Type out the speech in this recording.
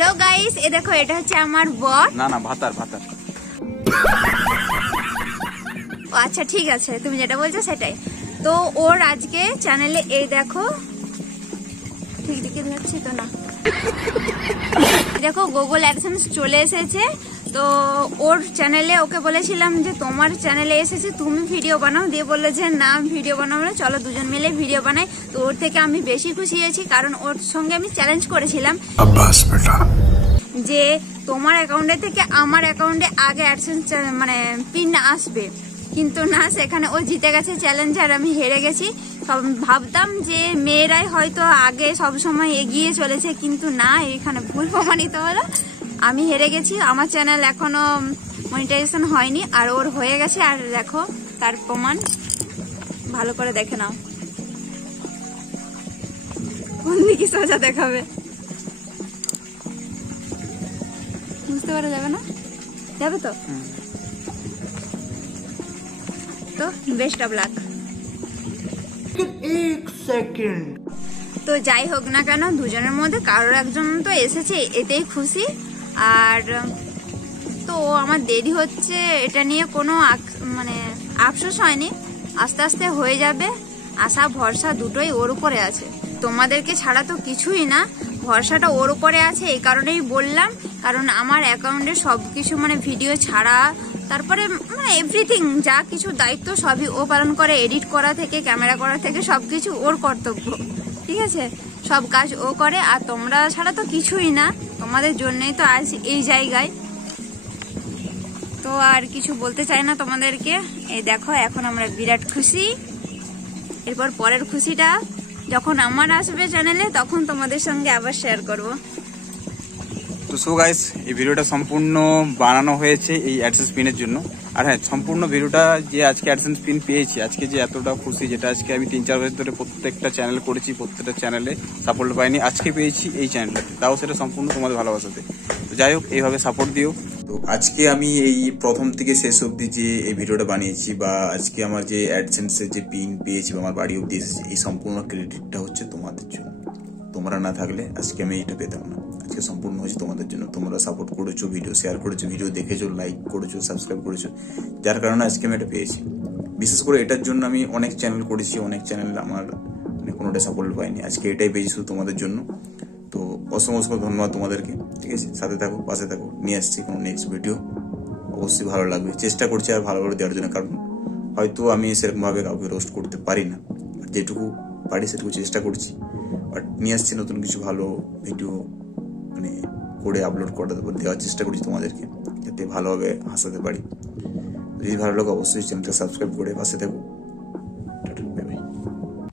Hello guys, এ দেখো এটা হচ্ছে আমার বর। না না ভাতার ভাতার। আচ্ছা ঠিক আছে, তুমি যেটা বলছো সেটাই। তো ওর আজকে চ্যানেলে এই দেখো, ঠিক দিকে যাচ্ছি তো না, দেখো গুগল অ্যাডসেন্স চলে এসেছে। তো ওর চ্যানেলে ওকে বলেছিলাম যে তোমার চ্যানেলে এসেছে, তুমি ভিডিও বানাও। দিয়ে বললো যে না ভিডিও বানাবো না, চলো দুজন মিলে ভিডিও বানাই। তো ওর থেকে আমি বেশি খুশি হয়েছি, কারণ ওর সঙ্গে আমি চ্যালেঞ্জ করেছিলাম যে তোমার অ্যাকাউন্টে থেকে আমার অ্যাকাউন্টে আগে অ্যাডসেন্স মানে পিন আসবে, কিন্তু না, সেখানে ও জিতে গেছে চ্যালেঞ্জ আর আমি হেরে গেছি। ভাবতাম যে মেয়েরাই হয়তো আগে সব সময় এগিয়ে চলেছে, কিন্তু না, এখানে ভুল প্রমাণিত হলো, আমি হেরে গেছি। আমার চ্যানেল এখনো মনিটাইজেশন হয়নি, আর ওর হয়ে গেছে। আর দেখো তার প্রমাণ, ভালো করে দেখে নাও। কোন দিকে সোজা দেখাবে বুঝতে পারা যাবে না, যাবে তো? তো বেস্ট অফ লাক। एक सेकंड। তো যাই হোক না কেন, দুজনের মধ্যে কারোর একজন তো এসেছে, এতেই খুশি। আর তো আমার দেরি হচ্ছে, এটা নিয়ে কোনো মানে আফসোস হয়নি, আস্তে আস্তে হয়ে যাবে। আশা ভরসা দুটোই ওর উপরে আছে, তোমাদেরকে ছাড়া তো কিছুই না। ভরসাটা ওর উপরে আছে, এই কারণেই বললাম, কারণ আমার অ্যাকাউন্টে সবকিছু মানে ভিডিও ছাড়া, তারপরে মানে এভরিথিং যা কিছু দায়িত্ব সবই ও পালন করে, এডিট করা থেকে ক্যামেরা করা থেকে সবকিছু ওর কর্তব্য, ঠিক আছে? সব কাজ ও করে, আর তোমরা ছাড়া তো কিছুই না, তোমাদের জন্যই তো আজ এই জায়গায়। তো আর কিছু বলতে চাই না তোমাদেরকে। এই দেখো এখন আমরা বিরাট খুশি, এরপর পরের খুশিটা যখন আমার আসবে চ্যানেলে তখন তোমাদের সঙ্গে আবার শেয়ার করব। তো সো গাইস, এই ভিডিওটা সম্পূর্ণ বানানো হয়েছে এই অ্যাডসেন্স পিনের জন্য। আর হ্যাঁ, সম্পূর্ণ ভিডিওটা যে আজকে অ্যাডসেন্স পিন পেয়েছি, আজকে যে এতটা খুশি, যেটা আজকে আমি 3-4 বছর ধরে প্রত্যেকটা চ্যানেল করেছি, প্রত্যেকটা চ্যানেলে সাপোর্ট পাইনি, আজকে পেয়েছি এই চ্যানেলটাতে, তাও সেটা সম্পূর্ণ তোমাদের ভালোবাসাতে। তো যাই হোক, এইভাবে সাপোর্ট দিও। তো আজকে আমি এই প্রথম থেকে শেষ অবধি যে এই ভিডিওটা বানিয়েছি, বা আজকে আমার যে অ্যাডসেন্সের যে পিন পেয়েছি বা আমার বাড়ি অবধি এসেছে, এই সম্পূর্ণ ক্রেডিটটা হচ্ছে তোমাদের জন্য। তোমরা না থাকলে আজকে আমি এটা পেতাম না। আজকে সম্পূর্ণ হয়েছে তোমাদের জন্য। তোমরা সাপোর্ট করেছো, ভিডিও শেয়ার করেছো, ভিডিও দেখেছো, লাইক করেছো, সাবস্ক্রাইব করেছো, যার কারণে আজকে আমি এটা পেয়েছি। বিশেষ করে এটার জন্য আমি অনেক চ্যানেল করেছি, অনেক চ্যানেল আমার মানে কোনোটা সাপোর্ট পাইনি, আজকে এটাই পেয়েছি শুধু তোমাদের জন্য। তো অসংখ্য ধন্যবাদ তোমাদেরকে। ঠিক আছে, সাথে থাকো, পাশে থাকো, নিয়ে আসছি কোনো নেক্সট ভিডিও, অবশ্যই ভালো লাগবে। চেষ্টা করছি আর ভালো করে দেওয়ার জন্য, কারণ হয়তো আমি সেরকমভাবে কাউকে রোস্ট করতে পারি না, যেটুকু পারি সেটুকু চেষ্টা করছি। বাট নিয়ে আসছি নতুন কিছু ভালো ভিডিও মানে করে আপলোড করে দেওয়ার চেষ্টা করছি তোমাদেরকে, যাতে ভালোভাবে হাসাতে পারি। যদি ভালো লাগে অবশ্যই চ্যানেলটা সাবস্ক্রাইব করে পাশে থাকো।